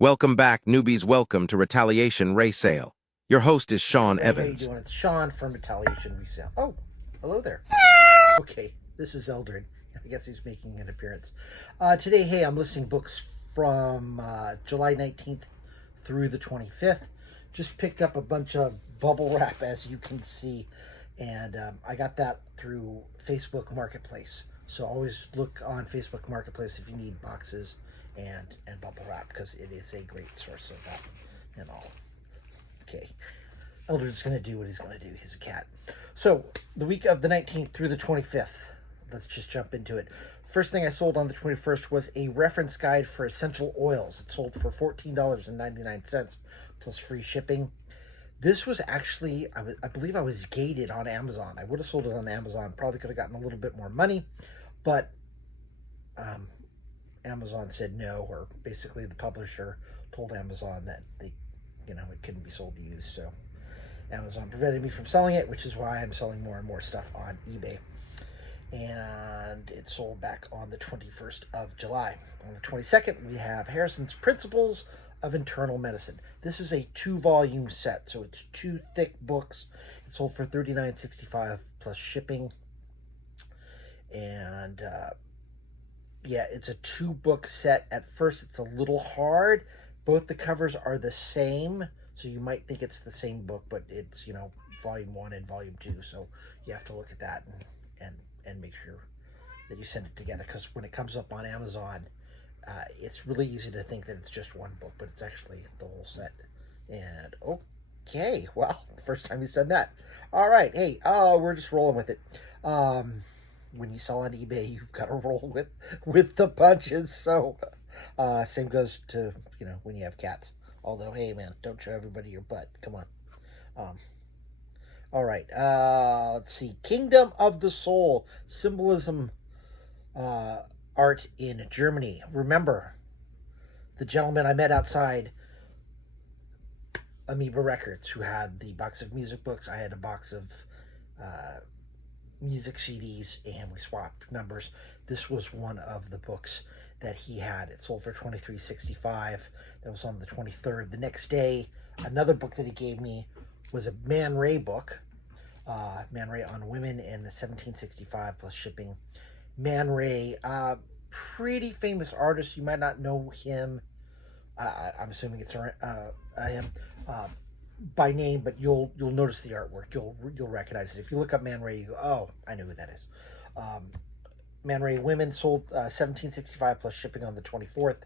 Welcome back, newbies. Welcome to Retaliation Ray Sale. Your host is Hey Sean everybody, how you Evans. doing? It's Sean from Retaliation Resale. Oh, hello there. Okay, this is Eldred. I guess he's making an appearance. Today, hey, I'm listing books from July 19th through the 25th. Just picked up a bunch of bubble wrap, as you can see, and I got that through Facebook Marketplace. So always look on Facebook Marketplace if you need boxes and bubble wrap, because it is a great source of that and all. Okay. Eldred's going to do what he's going to do. He's a cat. So, the week of the 19th through the 25th, let's just jump into it. First thing I sold on the 21st was a reference guide for essential oils. It sold for $14.99 plus free shipping. This was actually, I believe I was gated on Amazon. I would have sold it on Amazon. Probably could have gotten a little bit more money, but Amazon said no, or basically the publisher told Amazon that it couldn't be sold used. So Amazon prevented me from selling it, which is why I'm selling more and more stuff on eBay. And it sold back on the 21st of July. On the 22nd, we have Harrison's Principles of Internal Medicine. This is a 2-volume set, so it's 2 thick books. It sold for $39.65 plus shipping. And yeah, it's a 2-book set. At first, it's a little hard. Both the covers are the same, so you might think it's the same book, but it's, volume 1 and volume 2, so you have to look at that and make sure that you send it together, because when it comes up on Amazon, it's really easy to think that it's just one book, but it's actually the whole set. And okay, well, first time he's done that. All right, hey, we're just rolling with it. When you sell on eBay, you've got to roll with the punches. So same goes to when you have cats. Although, hey man, don't show everybody your butt. Come on. All right. Let's see. Kingdom of the Soul: Symbolism, Art in Germany. Remember the gentleman I met outside Amoeba Records, who had the box of music books. I had a box of music CDs, and we swapped numbers. This was one of the books that he had. It sold for $23.65. That was on the 23rd. The next day, another book that he gave me was a Man Ray book, Man Ray on Women, and the $17.65 plus shipping. Man Ray, pretty famous artist. You might not know him. I'm assuming it's him by name, but you'll notice the artwork. You'll recognize it if you look up Man Ray. You go, oh, I know who that is. Man Ray Women sold $17.65 plus shipping on the 24th.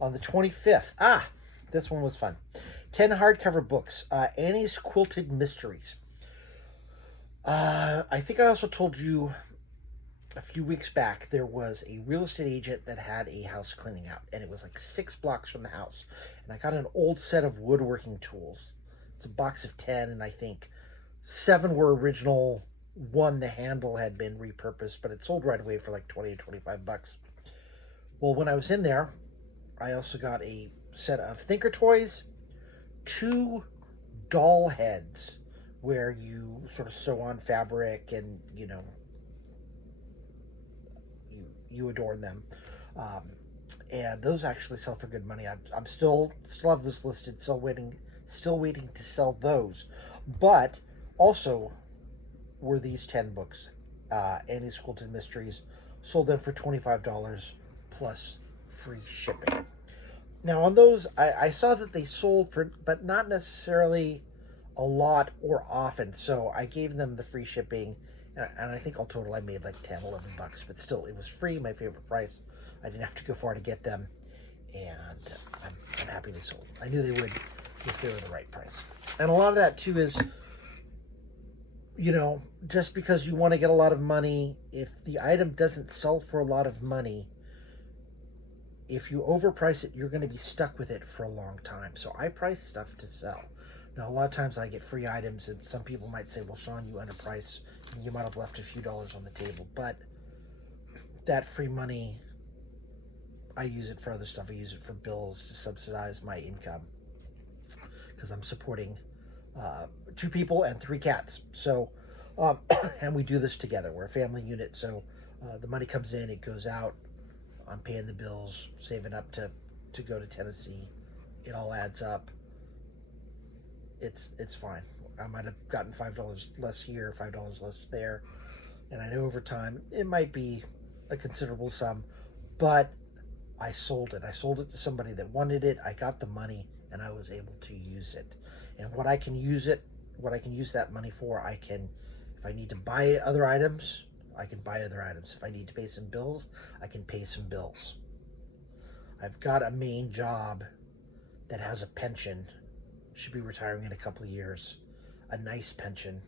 On the 25th, this one was fun. 10 hardcover books. Annie's Quilted Mysteries. I think I also told you a few weeks back there was a real estate agent that had a house cleaning out, and it was like 6 blocks from the house. And I got an old set of woodworking tools. It's a box of 10, and I think 7 were original. 1, the handle had been repurposed, but it sold right away for like 20 to 25 bucks. Well, when I was in there, I also got a set of Thinker Toys, 2 doll heads where you sort of sew on fabric and, you adorn them. And those actually sell for good money. I'm still have this listed, still waiting to sell those. But also were these 10 books, Annie's Quilted Mysteries. Sold them for $25 plus free shipping. Now on those, I saw that they sold for, but not necessarily a lot or often. So I gave them the free shipping, and I think all total I made like 10, 11 bucks. But still, it was free, my favorite price. I didn't have to go far to get them, and I'm happy they sold. I knew they would if they were the right price. And a lot of that too is, just because you want to get a lot of money, if the item doesn't sell for a lot of money, if you overprice it, you're going to be stuck with it for a long time. So I price stuff to sell. Now, a lot of times I get free items, and some people might say, well, Sean, you underpriced, and you might have left a few dollars on the table. But that free money, I use it for other stuff. I use it for bills to subsidize my income, because I'm supporting 2 people and 3 cats. So, and we do this together. We're a family unit. So the money comes in, it goes out. I'm paying the bills, saving up to go to Tennessee it all adds up. It's fine. I might have gotten $5 less here, $5 less there, and I know over time it might be a considerable sum, but I sold it. I sold it to somebody that wanted it. I got the money, and I was able to use it. And what I can use that money for, I can, if I need to buy other items, I can buy other items. If I need to pay some bills, I can pay some bills. I've got a main job that has a pension. Should be retiring in a couple of years. A nice pension.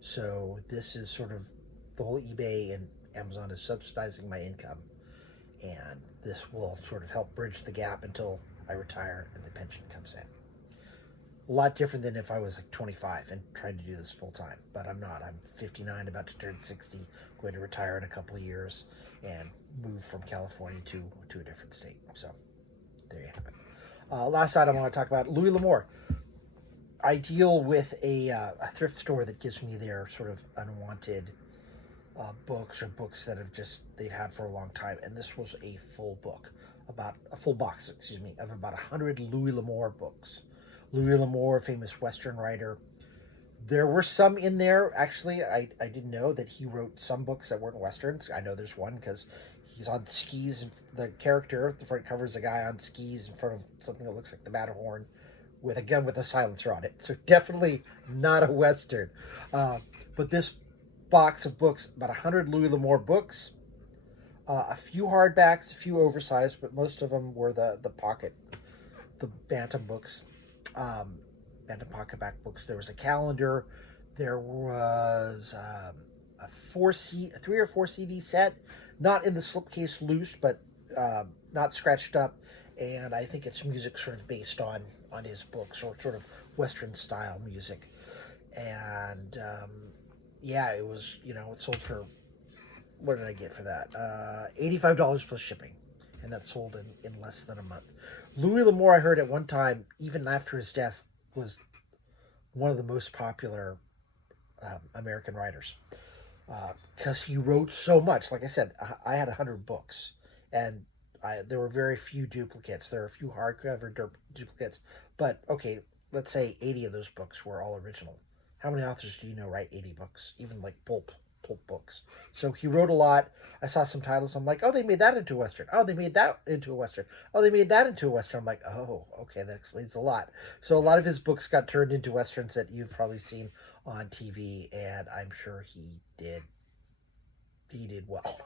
So this is sort of the whole eBay and Amazon is subsidizing my income. And this will sort of help bridge the gap until I retire and the pension comes in. A lot different than if I was like 25 and tried to do this full time, but I'm not. I'm 59, about to turn 60, going to retire in a couple of years and move from California to a different state. So there you have it. Last item I want to talk about, Louis L'Amour. I deal with a thrift store that gives me their sort of unwanted books or books that they've had for a long time, and this was a full box, of about 100 Louis L'Amour books. Louis L'Amour, famous Western writer. There were some in there, actually, I didn't know that he wrote some books that weren't Westerns. I know there's one because he's on skis, and the character, the front cover is a guy on skis in front of something that looks like the Matterhorn with a gun with a silencer on it. So definitely not a Western. But this box of books, about 100 Louis L'Amour books, a few hardbacks, a few oversized, but most of them were the pocket, the Bantam books, Bantam pocketback books. There was a calendar. There was a 3 or 4 CD set, not in the slipcase loose, but not scratched up. And I think it's music sort of based on his books, or sort of Western style music. And yeah, it was, it sold for, what did I get for that? $85 plus shipping. And that sold in less than a month. Louis L'Amour, I heard at one time, even after his death, was one of the most popular American writers. Because he wrote so much. Like I said, I had 100 books. And there were very few duplicates. There were a few hardcover duplicates. But, okay, let's say 80 of those books were all original. How many authors do you know write 80 books? Even like pulp books. So he wrote a lot. I saw some titles. I'm like, oh, they made that into a Western. Oh, they made that into a Western. Oh, they made that into a Western. I'm like, oh, okay, that explains a lot. So a lot of his books got turned into Westerns that you've probably seen on TV, and I'm sure he did well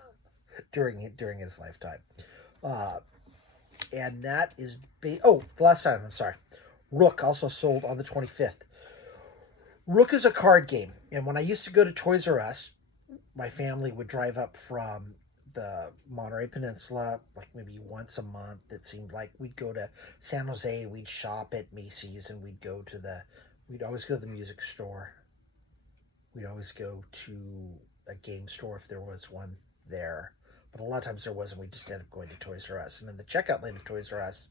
during his lifetime. And that is the last time, I'm sorry. Rook also sold on the 25th. Rook is a card game, and when I used to go to Toys R Us, my family would drive up from the Monterey Peninsula like maybe once a month. It seemed like we'd go to San Jose, we'd shop at Macy's, and we'd always go to the music store. We'd always go to a game store if there was one there. But a lot of times there wasn't. We just ended up going to Toys R Us. And in the checkout lane of Toys R Us,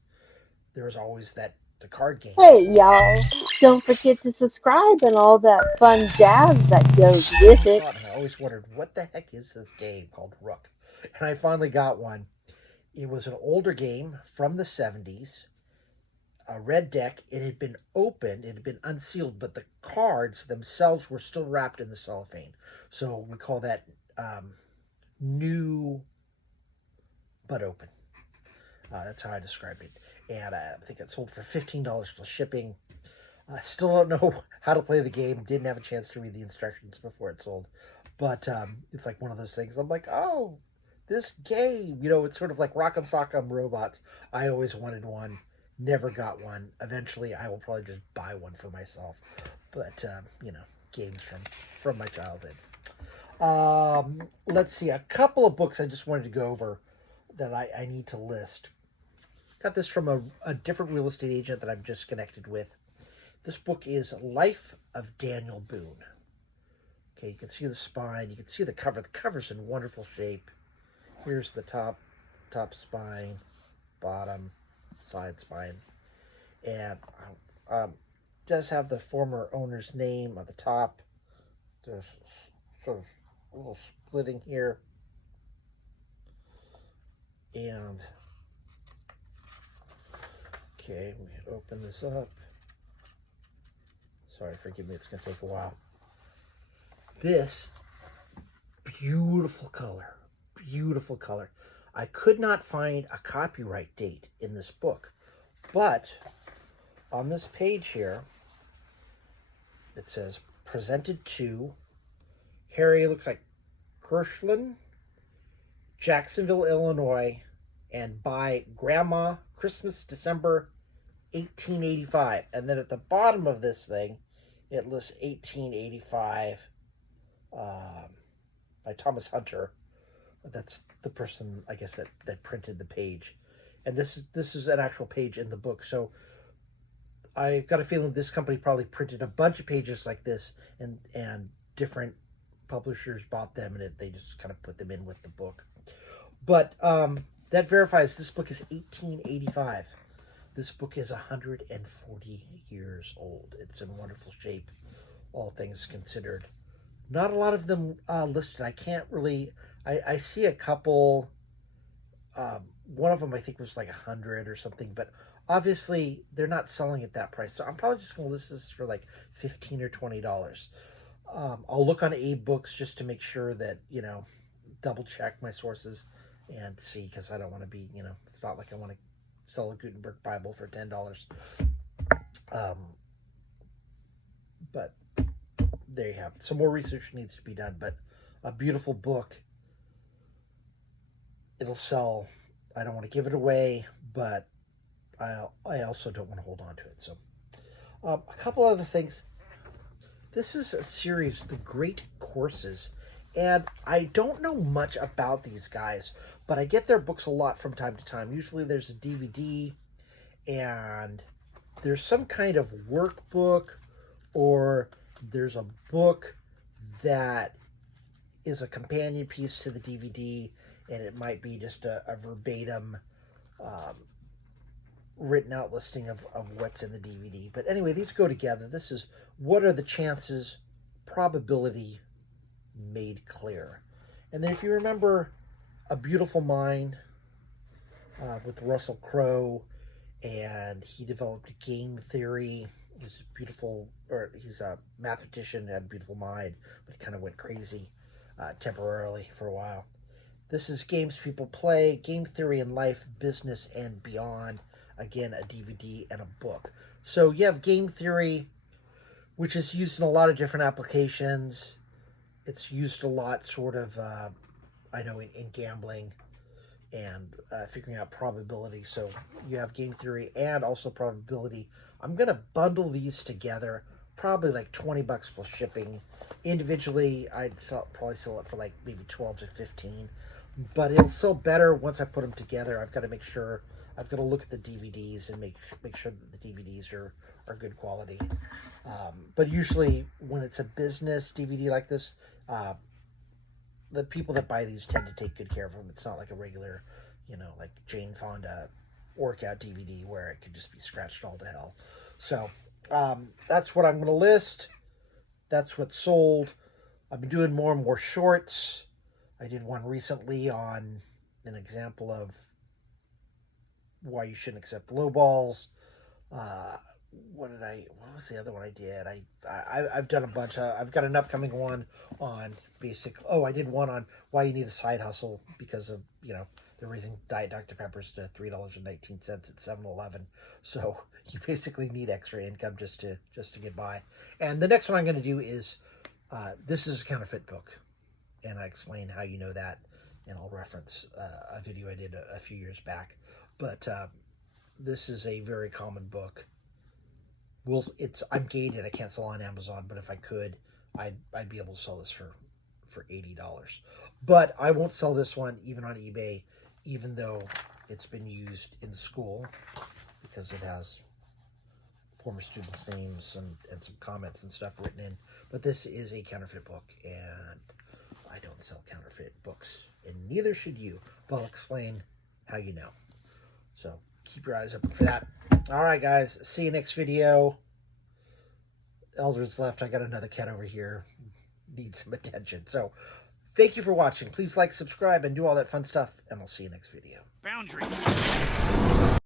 there was always the card game. Hey, y'all. Don't forget to subscribe and all that fun jazz that goes with it. And I always wondered, what the heck is this game called Rook? And I finally got one. It was an older game from the 70s. A red deck. It had been opened. It had been unsealed, but the cards themselves were still wrapped in the cellophane. So we call that new but open. That's how I described it. And I think it sold for $15 plus shipping. I still don't know how to play the game. Didn't have a chance to read the instructions before it sold. But it's like one of those things. I'm like, oh, this game. It's sort of like Rock'em Sock'em Robots. I always wanted one. Never got one. Eventually, I will probably just buy one for myself. But, games from my childhood. Let's see. A couple of books I just wanted to go over that I need to list. Got this from a different real estate agent that I'm just connected with. This book is Life of Daniel Boone. Okay, you can see the spine. You can see the cover. The cover's in wonderful shape. Here's the top spine, bottom, side spine. And does have the former owner's name on the top. There's sort of a little splitting here. And Okay, we open this up. Sorry, forgive me, it's going to take a while. This, beautiful color. Beautiful color. I could not find a copyright date in this book, but on this page here, it says, presented to Harry, looks like Kirschland, Jacksonville, Illinois, and by Grandma, Christmas, December 1885. And then at the bottom of this thing, it lists 1885 by Thomas Hunter. That's the person, I guess, that printed the page. And this is an actual page in the book. So I've got a feeling this company probably printed a bunch of pages like this, and different publishers bought them, and they just kind of put them in with the book. But that verifies this book is 1885. This book is 140 years old. It's in wonderful shape, all things considered. Not a lot of them listed. I can't really... I see a couple. One of them I think was like 100 or something, but obviously they're not selling at that price. So I'm probably just going to list this for like $15 or $20. I'll look on eBooks just to make sure that, double check my sources and see, because I don't want to be, it's not like I want to sell a Gutenberg Bible for $10. But there you have it. Some more research needs to be done, but a beautiful book. It'll sell. I don't want to give it away, but I also don't want to hold on to it. So a couple other things. This is a series, The Great Courses, and I don't know much about these guys, but I get their books a lot from time to time. Usually there's a DVD, and there's some kind of workbook, or there's a book that is a companion piece to the DVD, and it might be just a verbatim written out listing of what's in the DVD. But anyway, these go together. This is What Are the Chances, Probability Made Clear. And then if you remember A Beautiful Mind with Russell Crowe, and he developed game theory. He's a mathematician, had a beautiful mind, but he kind of went crazy temporarily for a while. This is Games People Play, Game Theory in Life, Business, and Beyond. Again, a DVD and a book. So you have game theory, which is used in a lot of different applications. It's used a lot sort of, I know, in gambling and figuring out probability. So you have game theory and also probability. I'm going to bundle these together, probably like $20 plus shipping. Individually, I'd probably sell it for like maybe 12 to 15. But it'll sell better once I put them together. I've got to make sure, I've got to look at the DVDs and make sure that the DVDs are good quality. But usually when it's a business DVD like this, the people that buy these tend to take good care of them. It's not like a regular, like Jane Fonda workout DVD where it could just be scratched all to hell. So that's what I'm going to list. That's what's sold. I've been doing more and more shorts. I did one recently on an example of why you shouldn't accept lowballs. What was the other one I did? I've done a bunch. I've got an upcoming one on I did one on why you need a side hustle because of, they're raising Diet Dr. Peppers to $3.19 at 7-Eleven. So you basically need extra income just to get by. And the next one I'm going to do is, this is a counterfeit book. And I explain how you know that, and I'll reference a video I did a few years back. But this is a very common book. I'm gated. I can't sell on Amazon, but if I could, I'd be able to sell this for $80. But I won't sell this one even on eBay, even though it's been used in school, because it has former students' names and some comments and stuff written in. But this is a counterfeit book, and I don't sell counterfeit books, and neither should you, but I'll explain how you know. So keep your eyes open for that. All right, guys, see you next video. Eldred's left. I got another cat over here. Needs some attention. So thank you for watching. Please like, subscribe, and do all that fun stuff, and I'll see you next video. Boundaries.